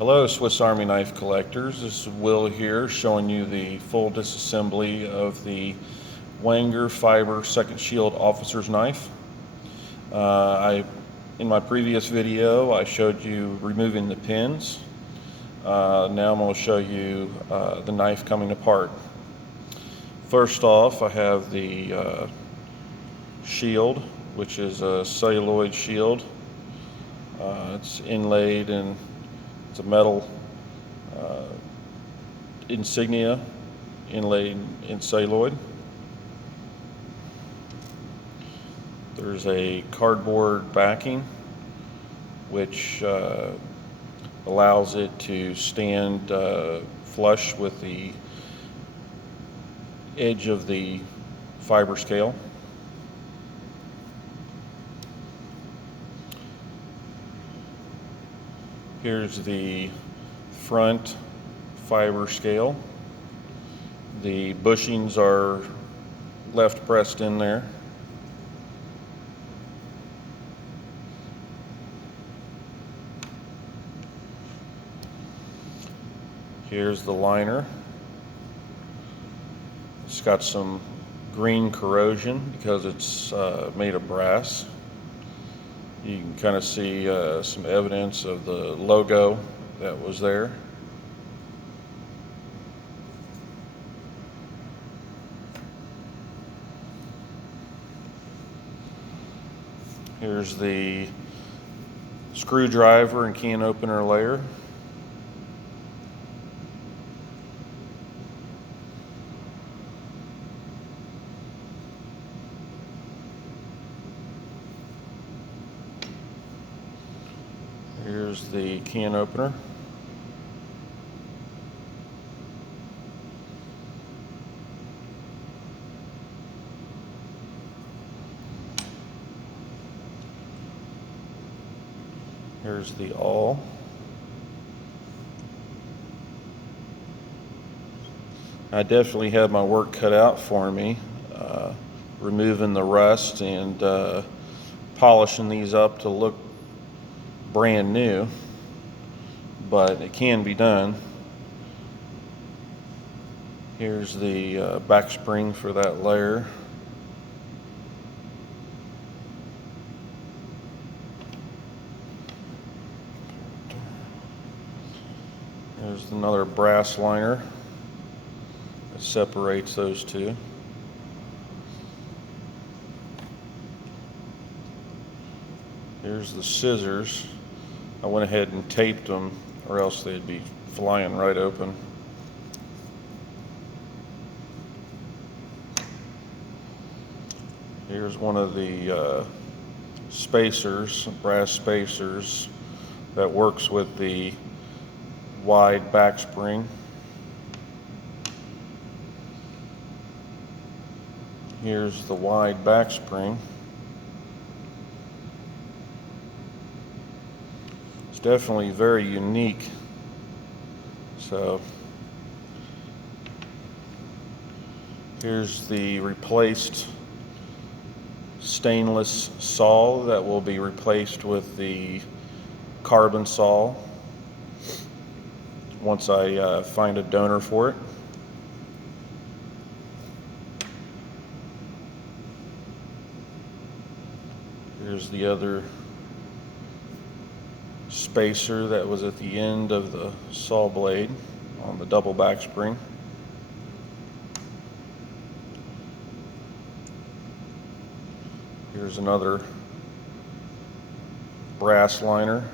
Hello, Swiss Army knife collectors. This is Will here, showing you the full disassembly of the Wenger fiber second shield officer's knife. In my previous video, I showed you removing the pins. Now I'm going to show you the knife coming apart. First off, I have the shield, which is a celluloid shield. It's inlaid in It's a metal insignia inlaid in celluloid. There's a cardboard backing which allows it to stand flush with the edge of the fiber scale. Here's the front fiber scale. The bushings are left pressed in there. Here's the liner. It's got some green corrosion because it's made of brass. You can kind of see some evidence of the logo that was there. Here's the screwdriver and can opener layer. Here's the can opener. Here's the awl. I definitely had my work cut out for me, removing the rust and polishing these up to look brand new, but it can be done. Here's the back spring for that layer. There's another brass liner that separates those two. Here's the scissors. I went ahead and taped them or else they'd be flying right open. Here's one of the spacers, brass spacers, that works with the wide back spring. Here's the wide back spring. It's definitely very unique. So here's the replaced stainless saw that will be replaced with the carbon saw once I find a donor for it. Here's the other spacer that was at the end of the saw blade on the double back spring. Here's another brass liner.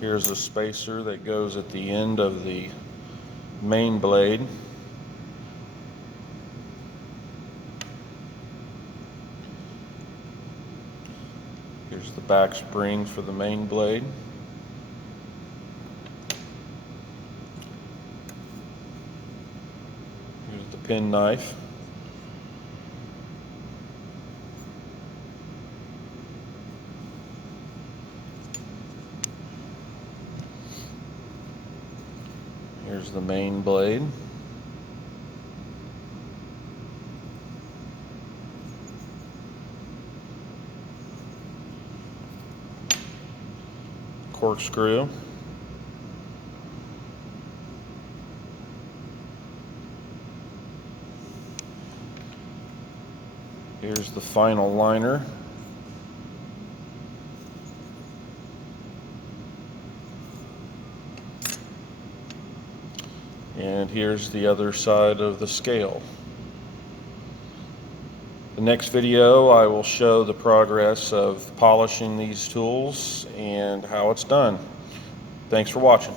Here's a spacer that goes at the end of the main blade. Here's the back spring for the main blade. Here's the pen knife. Here's the main blade. corkscrew. Here's the final liner. And here's the other side of the scale. The next video, I will show the progress of polishing these tools and how it's done. Thanks for watching.